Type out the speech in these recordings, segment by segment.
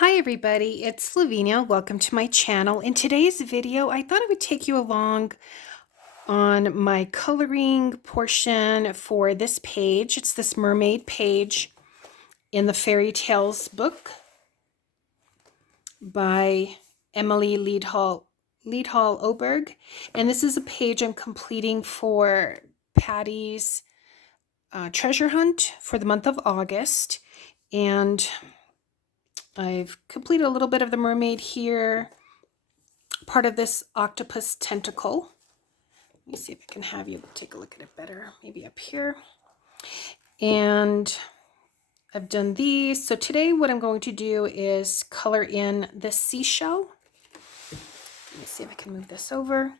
Hi everybody, it's Lavinia. Welcome to my channel. In today's video, I thought I would take you along on my coloring portion for this page. It's this mermaid page in the Fairy Tales book by Emelie Lidehall Oberg. And this is a page I'm completing for Patty's treasure hunt for the month of August. And I've completed a little bit of the mermaid here, part of this octopus tentacle. Let me see if I can have you take a look at it better, maybe up here. And I've done these. So today what I'm going to do is color in the seashell. Let me see if I can move this over.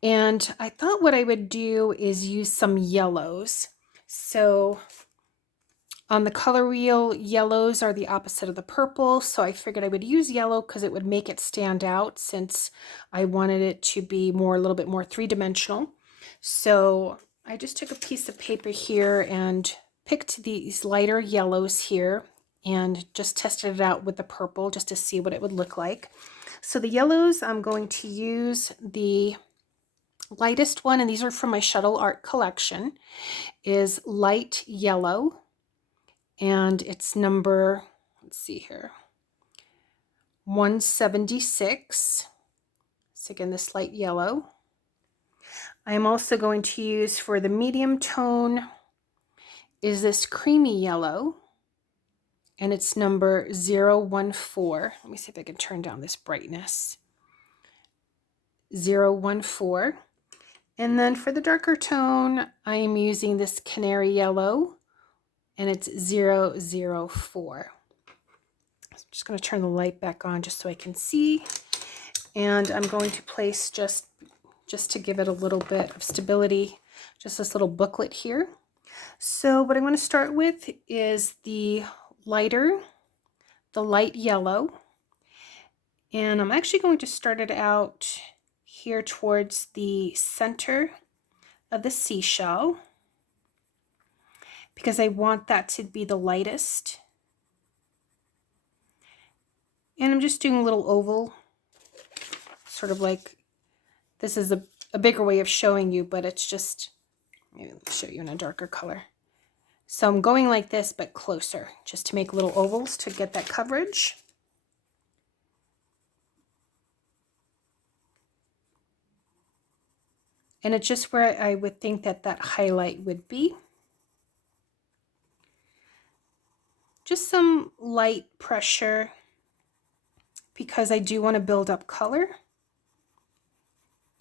And I thought what I would do is use some yellows. So on the color wheel, yellows are the opposite of the purple, so I figured I would use yellow because it would make it stand out since I wanted it to be a little bit more three-dimensional. So I just took a piece of paper here and picked these lighter yellows here and just tested it out with the purple just to see what it would look like. So the yellows, I'm going to use the lightest one, and these are from my Shuttle Art collection, is light yellow. And it's number, let's see here, 176. So again, this light yellow. I'm also going to use for the medium tone is this creamy yellow, and it's number 014. Let me see if I can turn down this brightness. 014. And then for the darker tone, I am using this canary yellow, and it's 004. I'm just going to turn the light back on just so I can see. And I'm going to place just to give it a little bit of stability, just this little booklet here. So what I'm going to start with is the light yellow. And I'm actually going to start it out here towards the center of the seashell because I want that to be the lightest. And I'm just doing a little oval, sort of like, this is a bigger way of showing you, but it's just, maybe let me show you in a darker color. So I'm going like this, but closer, just to make little ovals to get that coverage. And it's just where I would think that that highlight would be. Just some light pressure because I do want to build up color.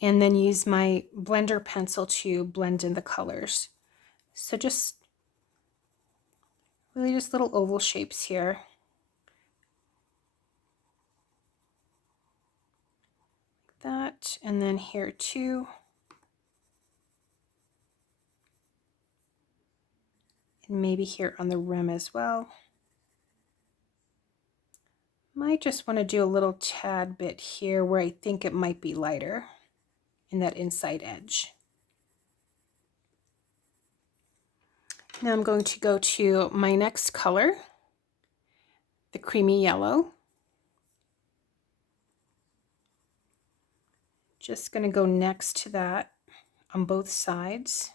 And then use my blender pencil to blend in the colors. So just really just little oval shapes here. Like that, and then here too. And maybe here on the rim as well. Might just want to do a little tad bit here where I think it might be lighter in that inside edge. Now I'm going to go to my next color, the creamy yellow. Just going to go next to that on both sides.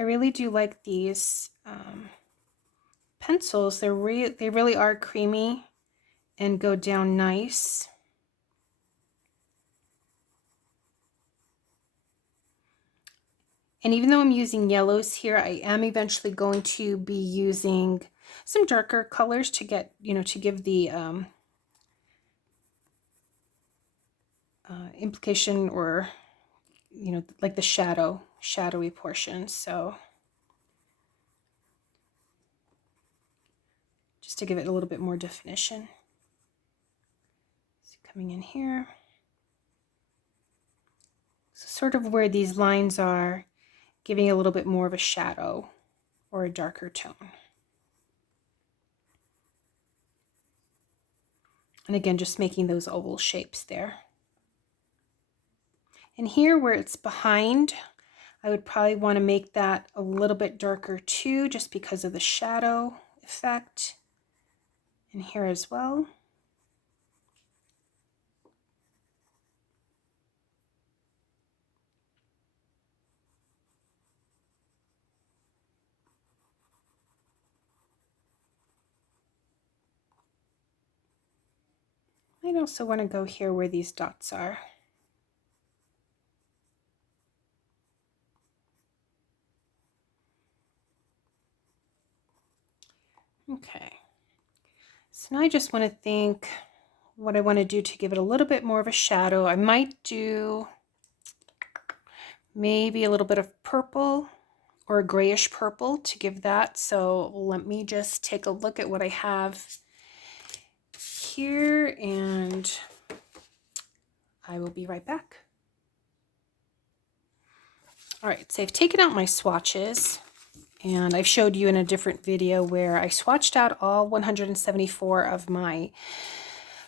I really do like these pencils. They really are creamy and go down nice. And even though I'm using yellows here, I am eventually going to be using some darker colors to get, to give the implication, or, like the shadowy portion. So just to give it a little bit more definition. So coming in here. So sort of where these lines are, giving a little bit more of a shadow or a darker tone. And again, just making those oval shapes there. And here where it's behind, I would probably want to make that a little bit darker too, just because of the shadow effect. And here as well. I'd also want to go here where these dots are. Okay. So now I just want to think what I want to do to give it a little bit more of a shadow. I might do maybe a little bit of purple or a grayish purple to give that. So let me just take a look at what I have here and I will be right back. All right, so I've taken out my swatches and I've showed you in a different video where I swatched out all 174 of my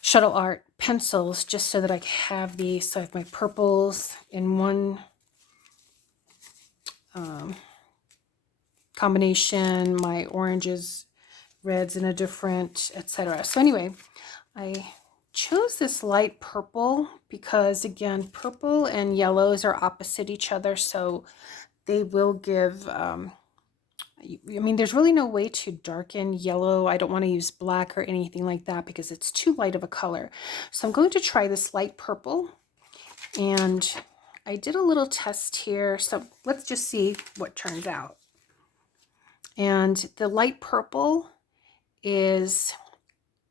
Shuttle Art pencils just so that I have these. So I have my purples in one combination, my oranges, reds in a different, etc. So anyway, I chose this light purple because again, purple and yellows are opposite each other, so they will give I mean, there's really no way to darken yellow. I don't want to use black or anything like that because it's too light of a color. So I'm going to try this light purple. And I did a little test here. So let's just see what turns out. And the light purple is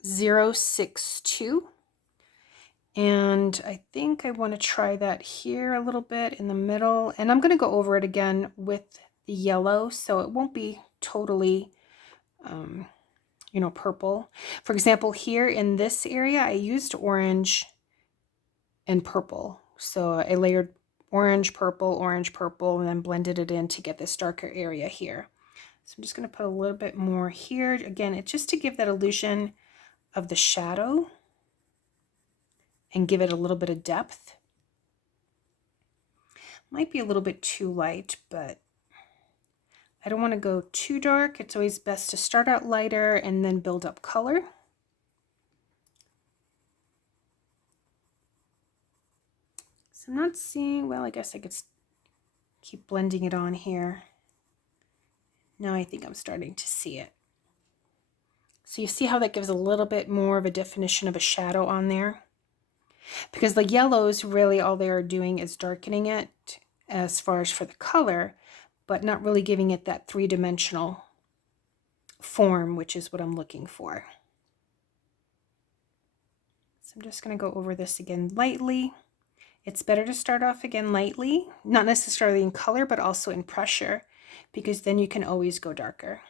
062. And I think I want to try that here a little bit in the middle. And I'm going to go over it again with the yellow, so it won't be totally, you know, purple. For example, here in this area, I used orange and purple. So I layered orange, purple, and then blended it in to get this darker area here. So I'm just going to put a little bit more here. Again, it's just to give that illusion of the shadow and give it a little bit of depth. Might be a little bit too light, but I don't want to go too dark. It's always best to start out lighter and then build up color. So I'm not seeing, well, I guess I could keep blending it on here. Now I think I'm starting to see it. So you see how that gives a little bit more of a definition of a shadow on there? Because the yellows, really all they are doing is darkening it as far as for the color, but not really giving it that three-dimensional form, which is what I'm looking for. So I'm just going to go over this again lightly. It's better to start off again lightly, not necessarily in color, but also in pressure, because then you can always go darker.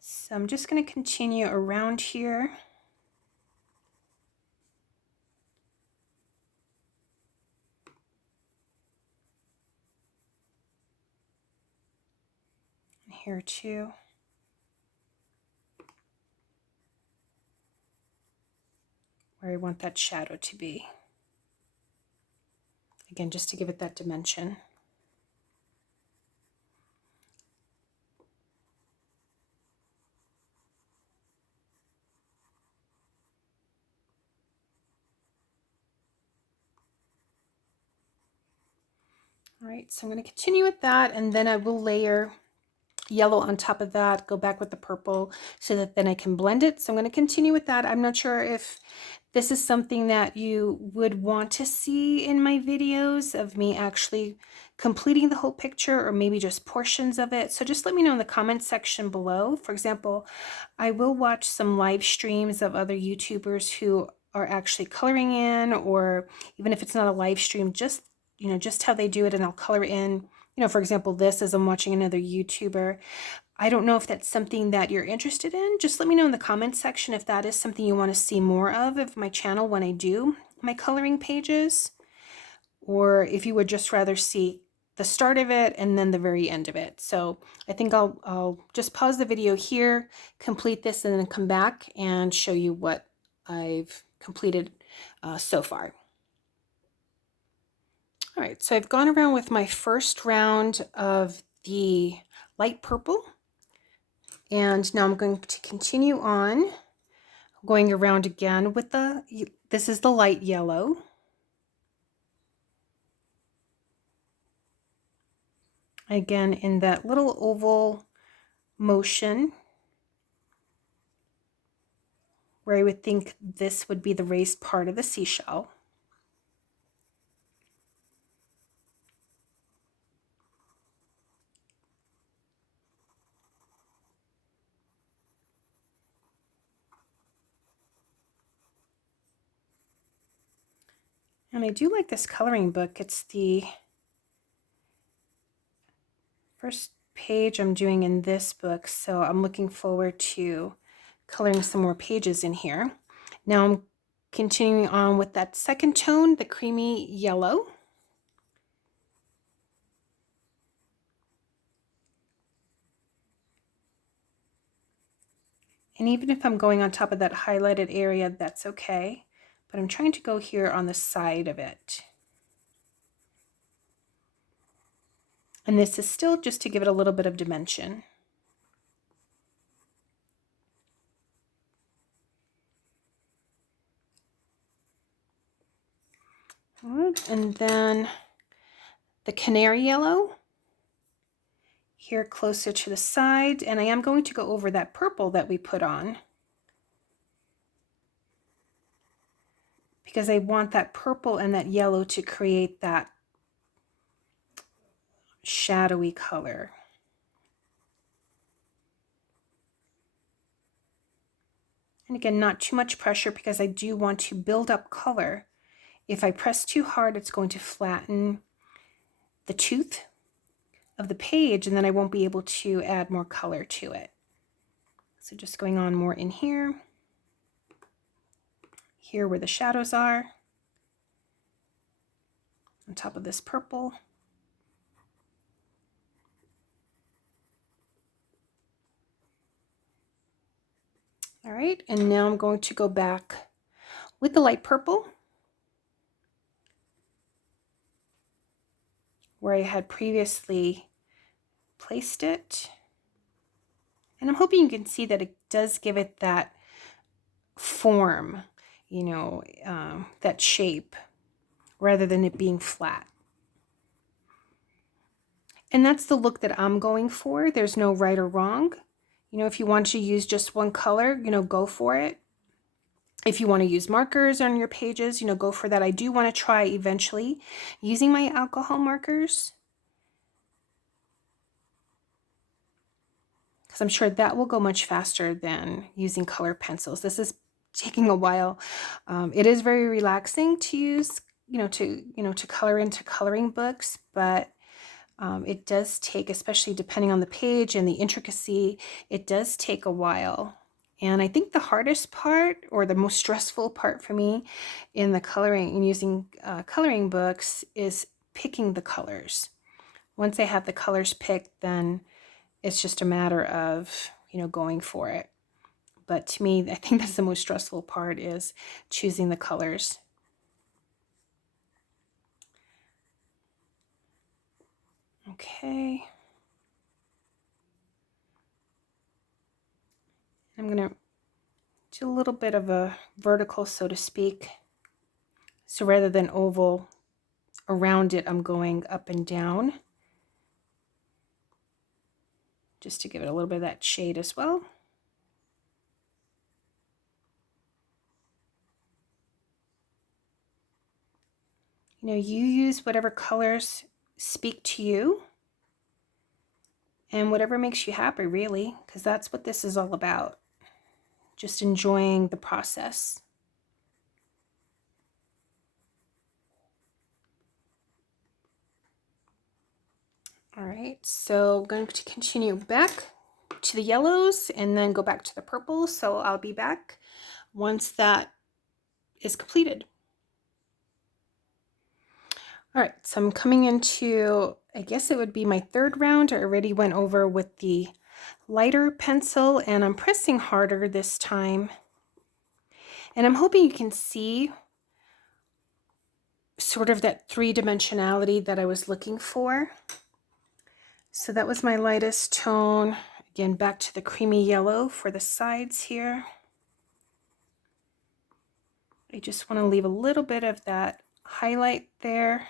So I'm just going to continue around here. Here too. Where I want that shadow to be. Again, just to give it that dimension. All right, so I'm going to continue with that, and then I will layer yellow on top of that, go back with the purple so that then I can blend it. So I'm going to continue with that. I'm not sure if this is something that you would want to see in my videos of me actually completing the whole picture or maybe just portions of it. So just let me know in the comment section below. For example, I will watch some live streams of other YouTubers who are actually coloring in, or even if it's not a live stream, just, you know, just how they do it, and I'll color in. You know, for example, this as I'm watching another YouTuber. I don't know if that's something that you're interested in. Just let me know in the comments section if that is something you want to see more of my channel when I do my coloring pages, or if you would just rather see the start of it and then the very end of it. So I think I'll just pause the video here, complete this, and then come back and show you what I've completed so far. All right, so I've gone around with my first round of the light purple, and now I'm going to continue on going around again with this is the light yellow. Again, in that little oval motion where I would think this would be the raised part of the seashell. And I do like this coloring book. It's the first page I'm doing in this book, so I'm looking forward to coloring some more pages in here. Now I'm continuing on with that second tone, the creamy yellow. And even if I'm going on top of that highlighted area, that's okay. But I'm trying to go here on the side of it. And this is still just to give it a little bit of dimension. All right, and then the canary yellow here closer to the side, and I am going to go over that purple that we put on because I want that purple and that yellow to create that shadowy color. And again, not too much pressure because I do want to build up color. If I press too hard, it's going to flatten the tooth of the page, and then I won't be able to add more color to it. So just going on more in here where the shadows are, on top of this purple. All right, and now I'm going to go back with the light purple where I had previously placed it. And I'm hoping you can see that it does give it that form, you know, that shape, rather than it being flat. And that's the look that I'm going for. There's no right or wrong. You know, if you want to use just one color, you know, go for it. If you want to use markers on your pages, you know, go for that. I do want to try eventually using my alcohol markers, because I'm sure that will go much faster than using color pencils. This is taking a while. It is very relaxing to use, to color into coloring books, but it does take, especially depending on the page and the intricacy, it does take a while. And I think the hardest part, or the most stressful part for me in the coloring and using coloring books, is picking the colors. Once I have the colors picked, then it's just a matter of, you know, going for it. But to me, I think that's the most stressful part, is choosing the colors. Okay. I'm going to do a little bit of a vertical, so to speak. So rather than oval around it, I'm going up and down, just to give it a little bit of that shade as well. You know, you use whatever colors speak to you and whatever makes you happy, really, because that's what this is all about. Just enjoying the process. All right, so I'm going to continue back to the yellows and then go back to the purple. So I'll be back once that is completed. All right, so I'm coming into I guess it would be my third round. I already went over with the lighter pencil, and I'm pressing harder this time. And I'm hoping you can see sort of that three-dimensionality that I was looking for. So that was my lightest tone. Again, back to the creamy yellow for the sides here. I just want to leave a little bit of that highlight there.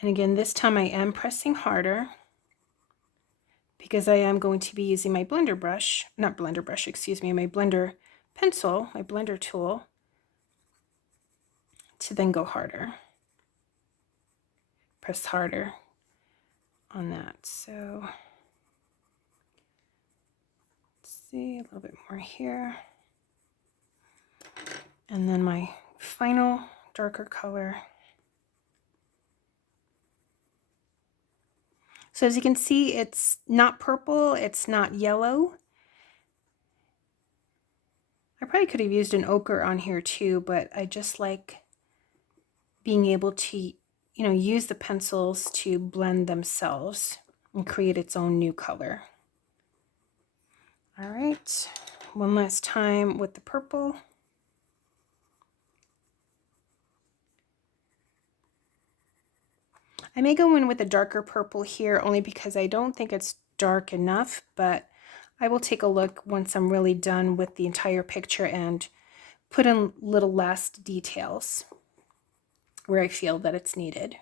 And again, this time I am pressing harder because I am going to be using my blender brush, not blender brush, excuse me, my blender pencil, my blender tool, to then go harder. Press harder on that. So let's see, a little bit more here. And then my final darker color. So as you can see, it's not purple, it's not yellow. I probably could have used an ochre on here too, but I just like being able to, use the pencils to blend themselves and create its own new color. All right, one last time with the purple. I may go in with a darker purple here only because I don't think it's dark enough, but I will take a look once I'm really done with the entire picture and put in little last details where I feel that it's needed.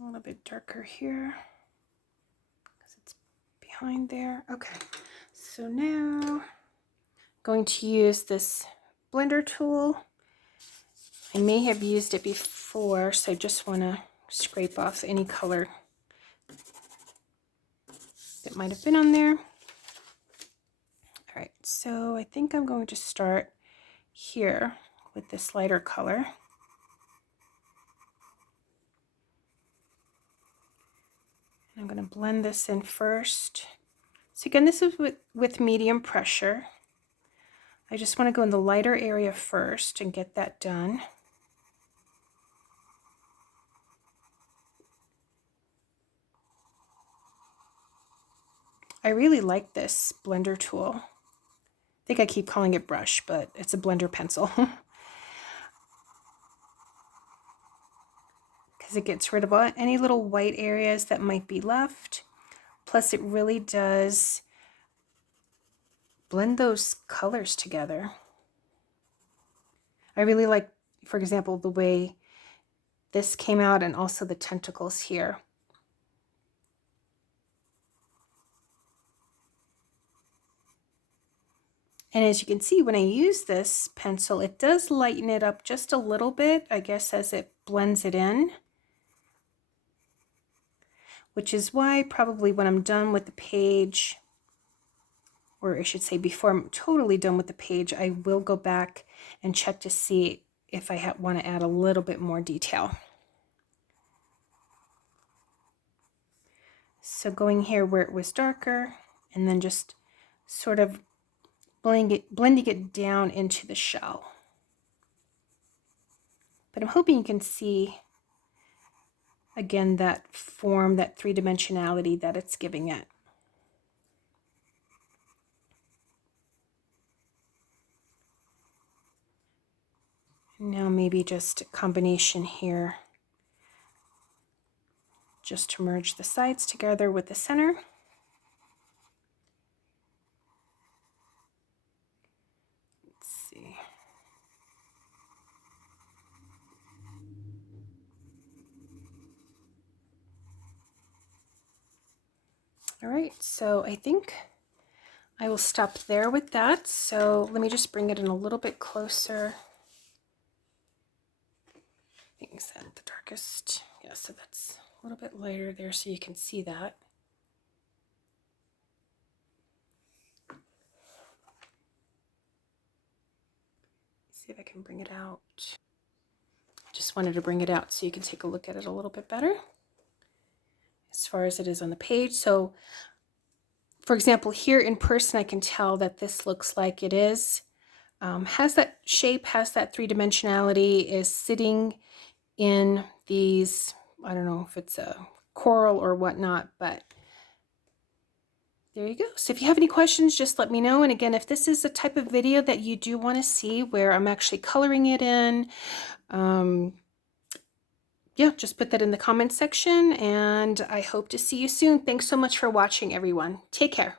A little bit darker here because it's behind there. Okay, so now going to use this blender tool. I may have used it before, so I just want to scrape off any color that might have been on there. All right, so I think I'm going to start here with this lighter color. I'm going to blend this in first. So again, this is with medium pressure. I just want to go in the lighter area first and get that done. I really like this blender tool. I think I keep calling it brush, but it's a blender pencil. Because it gets rid of any little white areas that might be left. Plus it really does blend those colors together. I really like, for example, the way this came out and also the tentacles here. And as you can see, when I use this pencil, it does lighten it up just a little bit, I guess, as it blends it in. Which is why probably when I'm done with the page, or I should say before I'm totally done with the page, I will go back and check to see if I want to add a little bit more detail. So going here where it was darker, and then just sort of blending it down into the shell. But I'm hoping you can see, again, that form, that three-dimensionality that it's giving it. Now maybe just a combination here, just to merge the sides together with the center. Let's see. All right, so I think I will stop there with that. So let me just bring it in a little bit closer. I think it's at the darkest. Yeah, so that's a little bit lighter there so you can see that. See if I can bring it out. Just wanted to bring it out so you can take a look at it a little bit better as far as it is on the page. So for example, here in person, I can tell that this looks like it is. Has that shape, has that three-dimensionality, is sitting in these, I don't know if it's a coral or whatnot, but there you go. So if you have any questions, just let me know. And again, if this is a type of video that you do want to see where I'm actually coloring it in, yeah, just put that in the comment section, and I hope to see you soon. Thanks so much for watching, everyone. Take care.